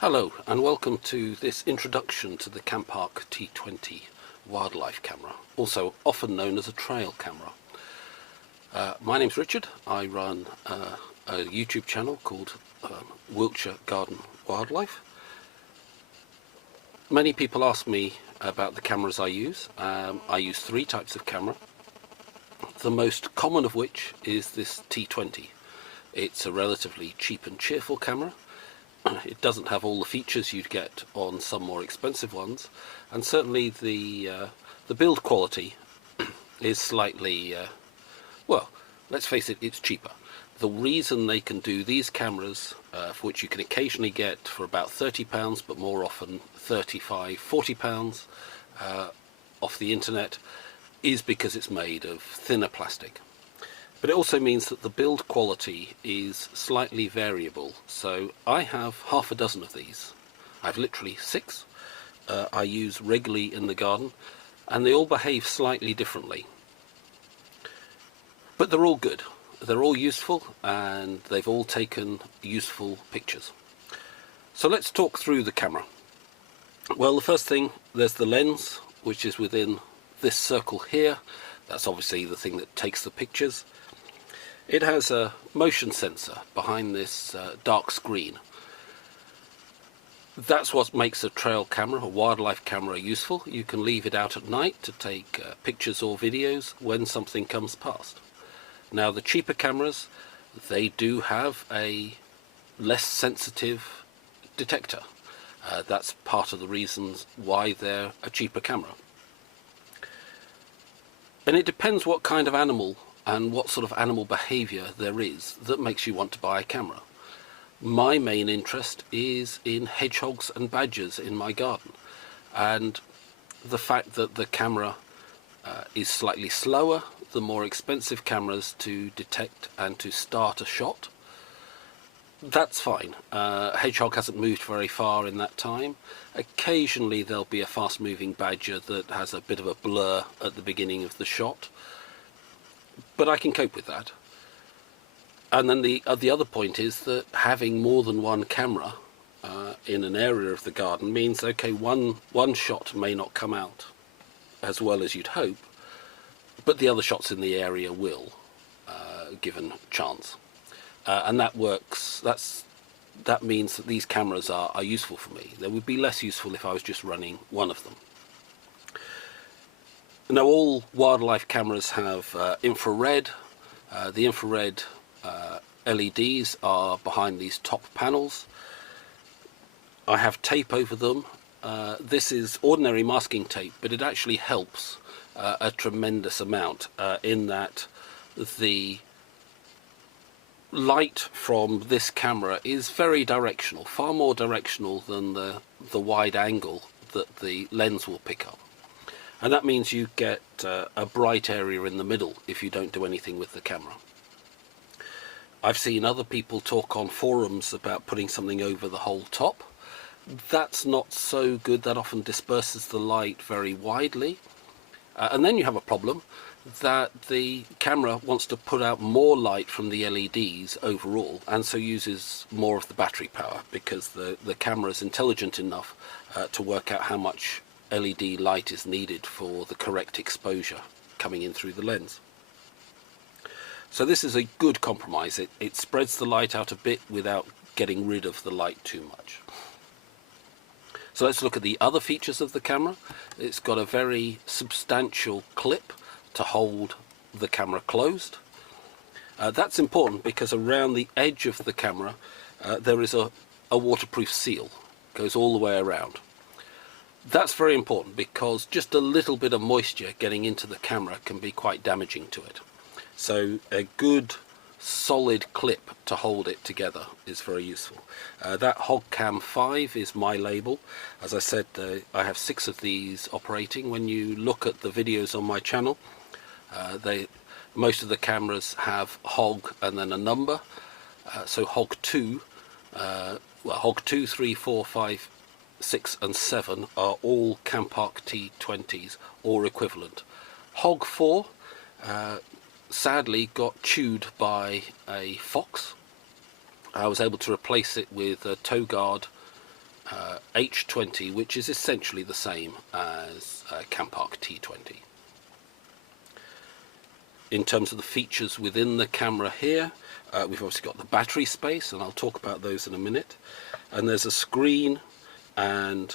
Hello and welcome to this introduction to the Campark T20 wildlife camera, also often known as a trail camera. My name's Richard. I run a YouTube channel called Wiltshire Garden Wildlife. Many people ask me about the cameras I use. I use three types of camera, the most common of which is this T20. It's a relatively cheap and cheerful camera. It doesn't have all the features you'd get on some more expensive ones, and certainly the build quality is slightly, well, let's face it, it's cheaper. The reason they can do these cameras, for which you can occasionally get for about £30, but more often £35, £40 off the internet, is because it's made of thinner plastic. But it also means that the build quality is slightly variable. So I have half a dozen of these. I have literally 6. I use regularly in the garden, and they all behave slightly differently. But they're all good. They're all useful, and they've all taken useful pictures. So let's talk through the camera. Well, the first thing, there's the lens, which is within this circle here. That's obviously the thing that takes the pictures. It has a motion sensor behind this dark screen. That's what makes a trail camera, a wildlife camera, useful. You can leave it out at night to take pictures or videos when something comes past. Now, the cheaper cameras, they do have a less sensitive detector. That's part of the reasons why they're a cheaper camera. And it depends what kind of animal and what sort of animal behaviour there is that makes you want to buy a camera. My main interest is in hedgehogs and badgers in my garden, and the fact that the camera is slightly slower than more expensive cameras to detect and to start a shot, that's fine. Hedgehog hasn't moved very far in that time. Occasionally there'll be a fast moving badger that has a bit of a blur at the beginning of the shot, but I can cope with that. And then the other point is that having more than one camera in an area of the garden means, okay, one shot may not come out as well as you'd hope, but the other shots in the area will, given chance. And that works. That means that these cameras are useful for me. They would be less useful if I was just running one of them. Now, all wildlife cameras have infrared. The infrared LEDs are behind these top panels. I have tape over them. This is ordinary masking tape, but it actually helps a tremendous amount in that the light from this camera is very directional, far more directional than the wide angle that the lens will pick up. And that means you get a bright area in the middle if you don't do anything with the camera. I've seen other people talk on forums about putting something over the whole top. That's not so good. That often disperses the light very widely. And then you have a problem that the camera wants to put out more light from the LEDs overall, and so uses more of the battery power, because the camera is intelligent enough to work out how much LED light is needed for the correct exposure coming in through the lens. So this is a good compromise. It spreads the light out a bit without getting rid of the light too much. So let's look at the other features of the camera. It's got a very substantial clip to hold the camera closed. That's important because around the edge of the camera there is a waterproof seal. It goes all the way around. That's very important because just a little bit of moisture getting into the camera can be quite damaging to it. So a good solid clip to hold it together is very useful. That HogCam 5 is my label. As I said, I have 6 of these operating. When you look at the videos on my channel, most of the cameras have Hog and then a number. So Hog 2, Hog 2, 3, 4, 5, 6 and 7 are all Campark T20s or equivalent. Hog 4 sadly got chewed by a fox. I was able to replace it with a toe guard H20, which is essentially the same as Campark T20. In terms of the features within the camera here, we've obviously got the battery space, and I'll talk about those in a minute. And there's a screen and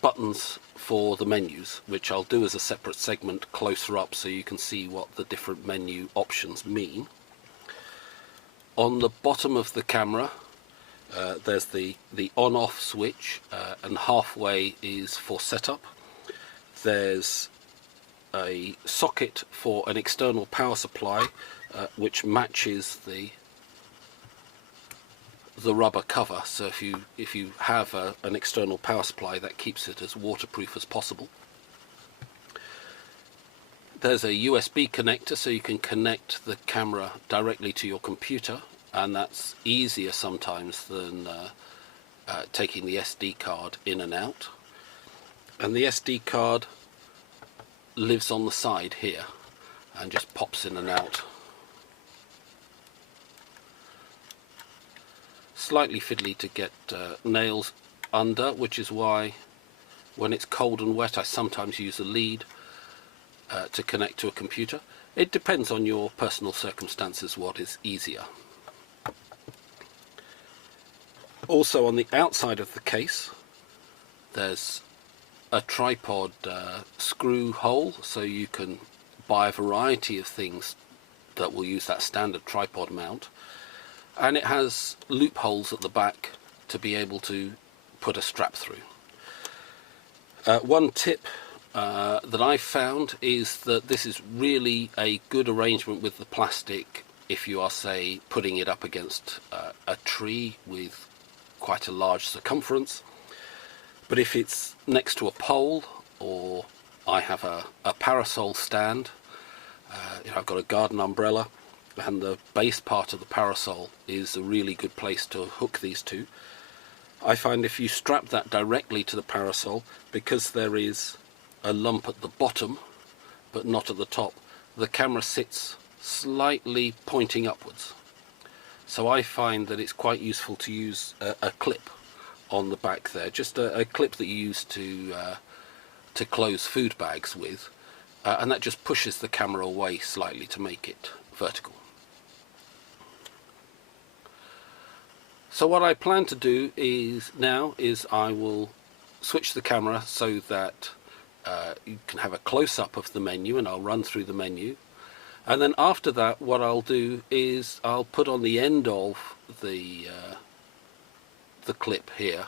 buttons for the menus, which I'll do as a separate segment closer up so you can see what the different menu options mean. On the bottom of the camera, there's the on-off switch, and halfway is for setup. There's a socket for an external power supply, which matches the rubber cover. So if you have an external power supply, that keeps it as waterproof as possible. There's a USB connector, so you can connect the camera directly to your computer, and that's easier sometimes than taking the SD card in and out. And the SD card lives on the side here and just pops in and out. Slightly fiddly to get nails under, which is why when it's cold and wet I sometimes use a lead to connect to a computer. It depends on your personal circumstances what is easier. Also on the outside of the case there's a tripod screw hole, so you can buy a variety of things that will use that standard tripod mount, and it has loopholes at the back to be able to put a strap through. One tip that I've found is that this is really a good arrangement with the plastic if you are, say, putting it up against a tree with quite a large circumference. But if it's next to a pole, or I have a parasol stand, I've got a garden umbrella, and the base part of the parasol is a really good place to hook these to. I find if you strap that directly to the parasol, because there is a lump at the bottom but not at the top, the camera sits slightly pointing upwards. So I find that it's quite useful to use a clip on the back there, just a clip that you use to close food bags with, and that just pushes the camera away slightly to make it vertical. So what I plan to do is I will switch the camera so that you can have a close-up of the menu, and I'll run through the menu. And then after that, what I'll do is I'll put on the end of the clip here,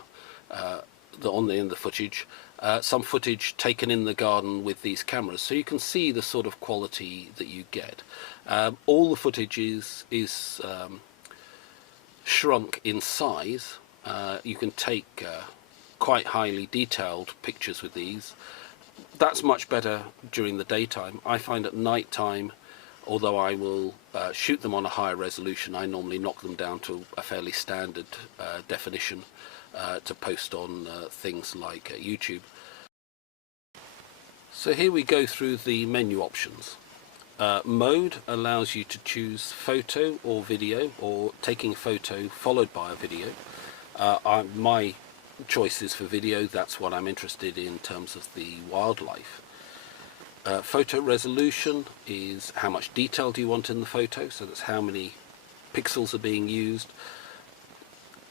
on the end of the footage, some footage taken in the garden with these cameras, so you can see the sort of quality that you get. All the footage is shrunk in size. You can take quite highly detailed pictures with these. That's much better during the daytime. I find at night time, although I will shoot them on a higher resolution, I normally knock them down to a fairly standard definition to post on things like YouTube. So here we go through the menu options. Mode allows you to choose photo or video, or taking a photo followed by a video. My choice is for video. That's what I'm interested in terms of the wildlife. Photo resolution is how much detail do you want in the photo, so that's how many pixels are being used.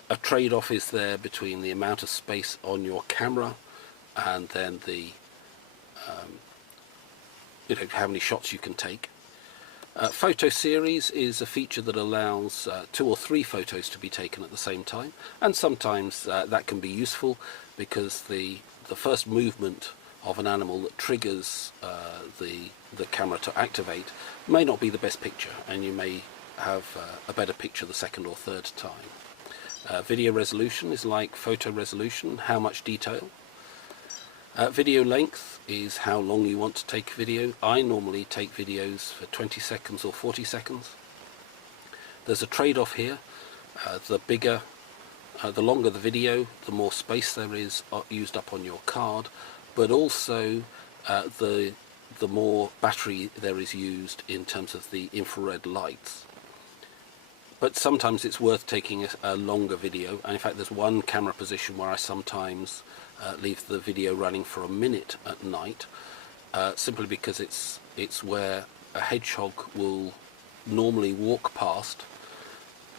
A trade-off is there between the amount of space on your camera and then the how many shots you can take. Photo series is a feature that allows 2 or 3 photos to be taken at the same time, and sometimes that can be useful because the first movement of an animal that triggers the camera to activate may not be the best picture, and you may have a better picture the second or third time. Video resolution is like photo resolution, how much detail. Video length is how long you want to take video. I normally take videos for 20 seconds or 40 seconds. There's a trade-off here. The longer the video, the more space there is used up on your card, but also the more battery there is used in terms of the infrared lights. but sometimes it's worth taking a longer video, and in fact there's one camera position where I sometimes leave the video running for a minute at night, simply because it's where a hedgehog will normally walk past,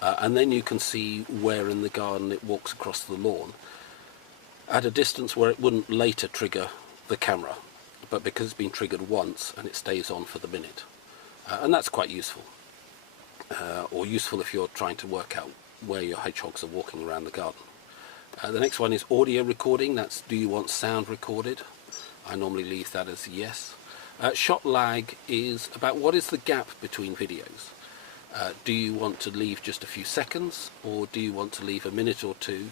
and then you can see where in the garden it walks across the lawn at a distance where it wouldn't later trigger the camera, but because it's been triggered once and it stays on for the minute, and that's quite useful, or useful if you're trying to work out where your hedgehogs are walking around the garden. The next one is audio recording. That's, do you want sound recorded? I normally leave that as yes. Shot lag is about what is the gap between videos. Do you want to leave just a few seconds, or do you want to leave a minute or two?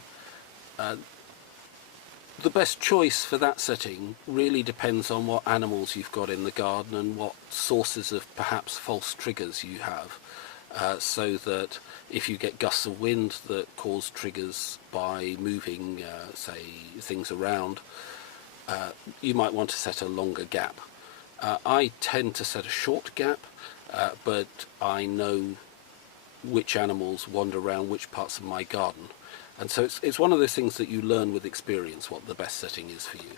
The best choice for that setting really depends on what animals you've got in the garden and what sources of perhaps false triggers you have, so that if you get gusts of wind that cause triggers by moving, say, things around, you might want to set a longer gap. I tend to set a short gap, but I know which animals wander around which parts of my garden. And so it's one of those things that you learn with experience what the best setting is for you.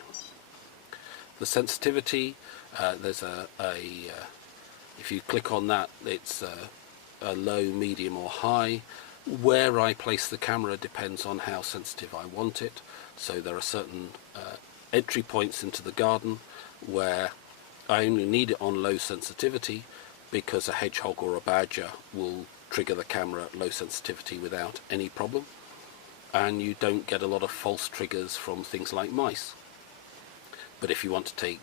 The sensitivity, there's if you click on that, it's a low, medium or high. Where I place the camera depends on how sensitive I want it. So there are certain entry points into the garden where I only need it on low sensitivity, because a hedgehog or a badger will trigger the camera at low sensitivity without any problem. And you don't get a lot of false triggers from things like mice. But if you want to take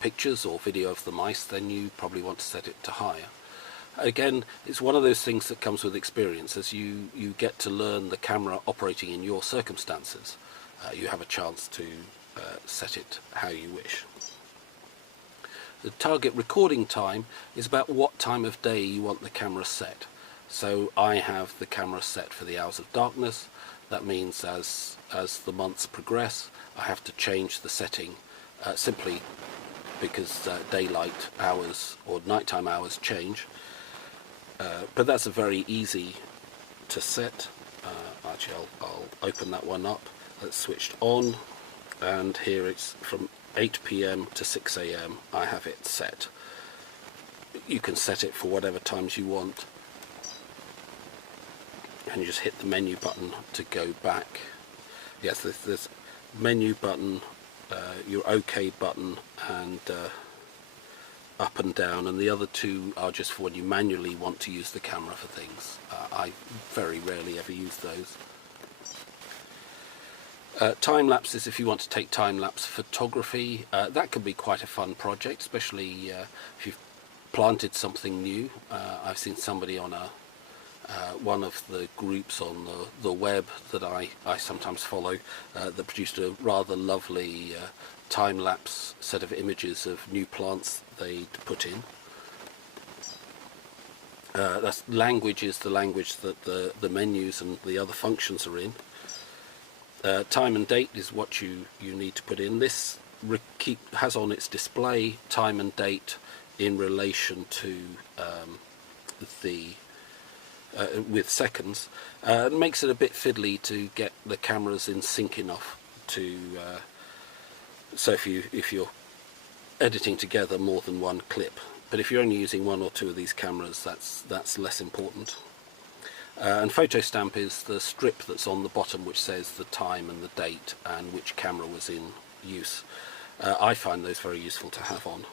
pictures or video of the mice, then you probably want to set it to higher. Again, it's one of those things that comes with experience. As you get to learn the camera operating in your circumstances, you have a chance to set it how you wish. The target recording time is about what time of day you want the camera set. So I have the camera set for the hours of darkness. That means as the months progress, I have to change the setting, simply because daylight hours or nighttime hours change. But that's a very easy to set. Actually, I'll open that one up. That's switched on, and here it's from 8 PM to 6 AM. I have it set. You can set it for whatever times you want, and you just hit the menu button to go back. Yes, there's menu button, your OK button, and up and down, and the other two are just for when you manually want to use the camera for things. I very rarely ever use those. Time lapses, if you want to take time-lapse photography, that can be quite a fun project, especially if you've planted something new. I've seen somebody on one of the groups on the web that I sometimes follow that produced a rather lovely time-lapse set of images of new plants they'd put in. That's language is the language that the menus and the other functions are in. Time and date is what you need to put in. This has on its display time and date in relation to with seconds. It makes it a bit fiddly to get the cameras in sync enough to so if you're editing together more than one clip, but if you're only using one or two of these cameras, that's less important. And photo stamp is the strip that's on the bottom which says the time and the date and which camera was in use. I find those very useful to have on.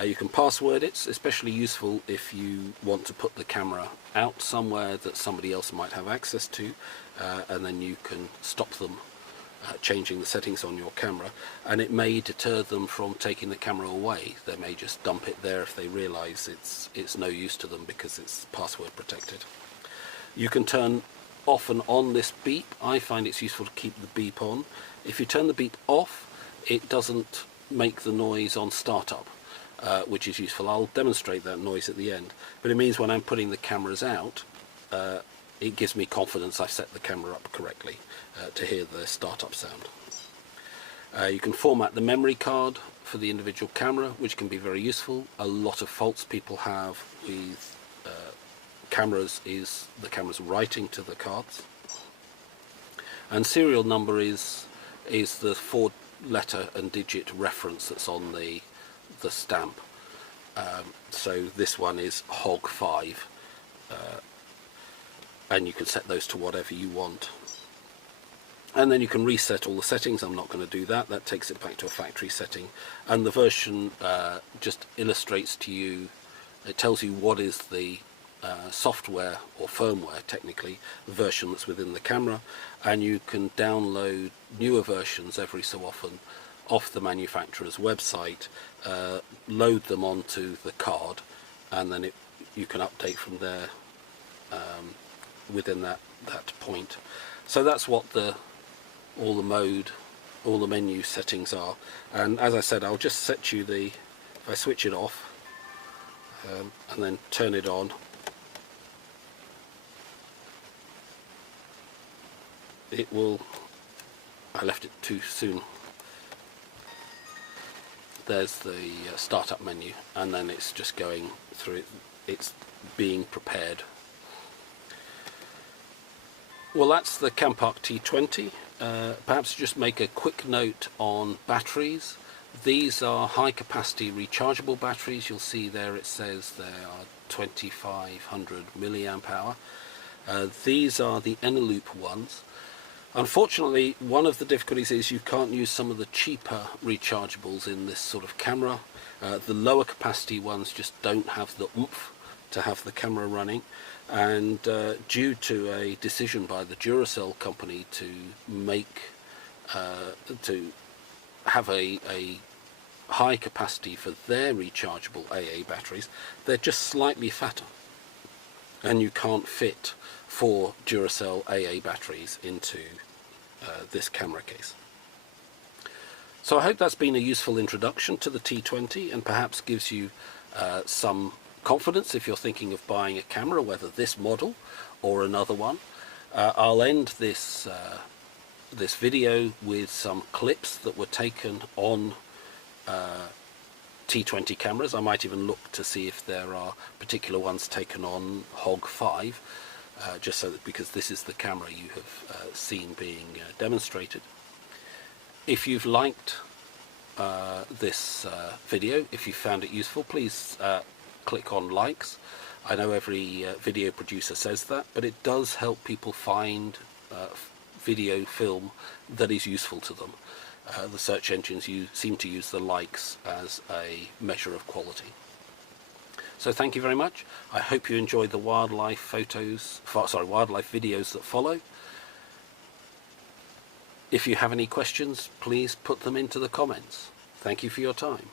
You can password it. It's especially useful if you want to put the camera out somewhere that somebody else might have access to, and then you can stop them changing the settings on your camera, and it may deter them from taking the camera away. They may just dump it there if they realise it's no use to them because it's password protected. You can turn off and on this beep. I find it's useful to keep the beep on. If you turn the beep off, it doesn't make the noise on startup, which is useful. I'll demonstrate that noise at the end, but it means when I'm putting the cameras out, it gives me confidence I've set the camera up correctly to hear the startup sound. You can format the memory card for the individual camera, which can be very useful. A lot of faults people have with cameras is the camera's writing to the cards, and serial number is the 4-letter and digit reference that's on the stamp. So this one is HOG5, and you can set those to whatever you want. And then you can reset all the settings. I'm not going to do that. That takes it back to a factory setting. And the version just illustrates to you, it tells you what is the software or firmware, technically, version that's within the camera. And you can download newer versions every so often off the manufacturer's website, load them onto the card, and then you can update from there within that point. So that's what all the menu settings are. And as I said, I'll just set you if I switch it off and then turn it on, it will, I left it too soon. There's the startup menu, and then it's just going through it. It's being prepared. Well, that's the Campark T20. Perhaps just make a quick note on batteries. These are high capacity rechargeable batteries. You'll see there it says they are 2500 milliamp hour. These are the Eneloop ones. Unfortunately, one of the difficulties is you can't use some of the cheaper rechargeables in this sort of camera. The lower capacity ones just don't have the oomph to have the camera running, and due to a decision by the Duracell company to have a high capacity for their rechargeable AA batteries, they're just slightly fatter, and you can't fit 4 Duracell AA batteries into this camera case. So I hope that's been a useful introduction to the T20, and perhaps gives you some confidence if you're thinking of buying a camera, whether this model or another one. I'll end this video with some clips that were taken on T20 cameras. I might even look to see if there are particular ones taken on HOG5, just so that, because this is the camera you have seen being demonstrated. If you've liked this video, if you found it useful, please click on likes. I know every video producer says that, but it does help people find video film that is useful to them. The search engines seem to use the likes as a measure of quality. So thank you very much. I hope you enjoyed the wildlife videos that follow. If you have any questions, please put them into the comments. Thank you for your time.